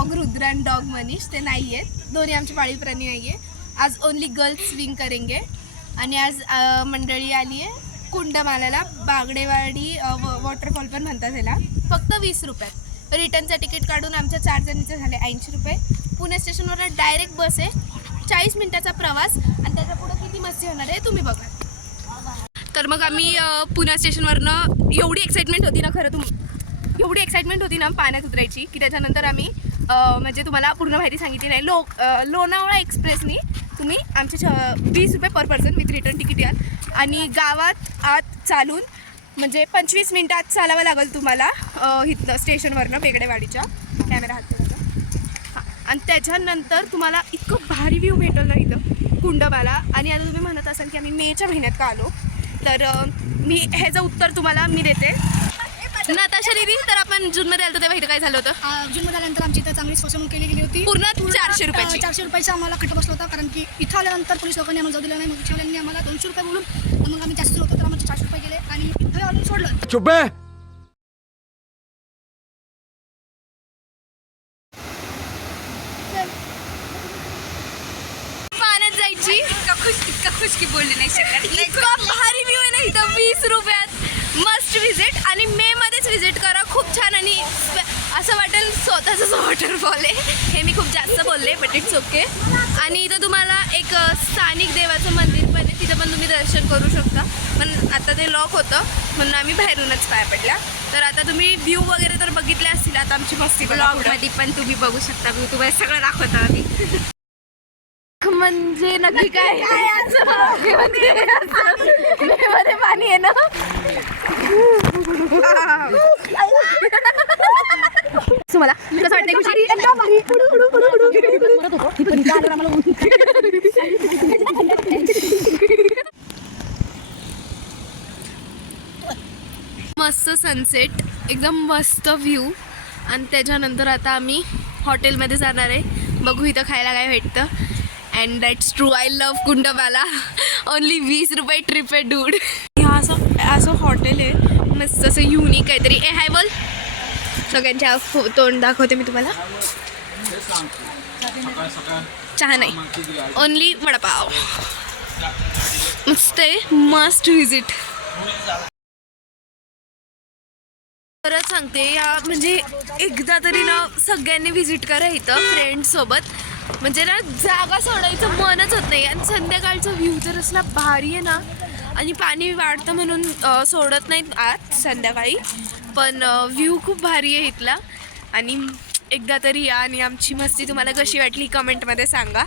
Dog Rudra आणि dog Manish ते नाही आहेत, दोन्ही आमचे पाळीव प्राणी नाही आहे. आज ओनली गर्ल्स स्विंग करेंगे. आणि आज मंडळी आली आहे कुंडमाल्याला, बागडेवाडी वॉटरफॉल पण म्हणतात त्याला. फक्त 20 रुपयात रिटर्नचं तिकीट काढून आमच्या 4 जणीचे झाले 80 रुपये. पुणे स्टेशनवर डायरेक्ट बस आहे, 40 मिनिटाचा प्रवास. आणि त्याच्या पुढं किती मस्ती होणार आहे तुम्ही बघा. तर मग आम्ही पुणे स्टेशनवरनं एवढी एक्साइटमेंट होती ना, एवढी एक्साइटमेंट होती ना पाण्यात उतरायची की त्याच्यानंतर आम्ही म्हणजे तुम्हाला पूर्ण माहिती सांगितली नाही. लोणावळा एक्सप्रेसनी तुम्ही आमचे 20 रुपये पर पर्सन विथ रिटर्न तिकीट याल. आणि गावात आत चालून म्हणजे 25 मिनिटात चालावं लागेल तुम्हाला इथनं स्टेशनवरनं बेगडेवाडीच्या. कॅमेरा हात हां. आणि त्याच्यानंतर तुम्हाला इतकं भारी व्ह्यू भेटेल ना इथं कुंडमाला. आणि आता तुम्ही म्हणत असाल की आम्ही मेच्या महिन्यात का आलो, तर मी ह्याचं उत्तर तुम्हाला मी देते. नाताशा दीदी, तर आपण जूनमध्ये आलो तेव्हा इथं काय झालं होतं? जूनमध्ये आल्यानंतर आमची इथं चांगली फसवणूक केली गेली होती. पूर्ण 400 रुपयाची. 400 रुपयाचा आम्हाला खट बसला होता. कारण की इथं आल्यानंतर पोलीस लोकांनी आम्हाला जाऊ दिलं नाही. मग रिक्षावाल्यांनी आम्हाला 200 रुपये बोलून मग आम्ही जास्त होतो तर आम्हाला 400 रुपये गेले आणि इथं आणून सोडलं. चुप आहे. पाण्यात जायची इतका खुश की बोलली नाही शकत. इतका भारी व्ह्यू आहे ना इथं. 20 रुपयात मस्ट विजिट. आणि मे मध्येच विजिट करा, खूप छान. आणि असं वाटेल स्वतःच वॉटरफॉल आहे. हे मी खूप जास्त बोलले बट इट्स ओके. आणि इथं तुम्हाला एक स्थानिक देवाचं मंदिर पण आहे, तिथं पण तुम्ही दर्शन करू शकता. पण आता ते लॉक होतं म्हणून आम्ही बाहेरूनच पाय पडल्या. तर आता तुम्ही व्ह्यू वगैरे तर बघितले असतील. आता आमची मस्ती ब्लॉगमध्ये पण तुम्ही बघू शकता. व्ह्यू तुम्हाला सगळं दाखवतो आम्ही. म्हणजे नक्की काय मध्ये पाणी आहे ना. तुम्हाला कसं वाटतंय खुशी? मस्त सनसेट, एकदम मस्त व्ह्यू. आणि त्याच्यानंतर आता आम्ही हॉटेलमध्ये जाणार आहे. बघू इथं खायला काय भेटतं. And that's true, I love Kundamala. Only 20 रुपये ट्रिप आहे डूड. असं हॉटेल आहे मस्त, असं युनिक काहीतरी. ए हाय बोल. सगळ्यांच्या तोंड दाखवते मी तुम्हाला. चहा नाही, ओनली वडापाव. मस्त आहे, मस्ट व्हिजिट. परत सांगते या म्हणजे एकदा तरी ना सगळ्यांनी व्हिजिट करा इथं फ्रेंड्ससोबत. म्हणजे ना जागा सोडायचं मनच होत नाही. आणि संध्याकाळचा व्ह्यू तर असला भारी आहे ना. आणि पाणी वाढतं म्हणून सोडत नाहीत आत संध्याकाळी, पण व्ह्यू खूप भारी आहे इथला. आणि एकदा तरी या आणि आमची मस्ती तुम्हाला कशी वाटली कमेंटमध्ये सांगा.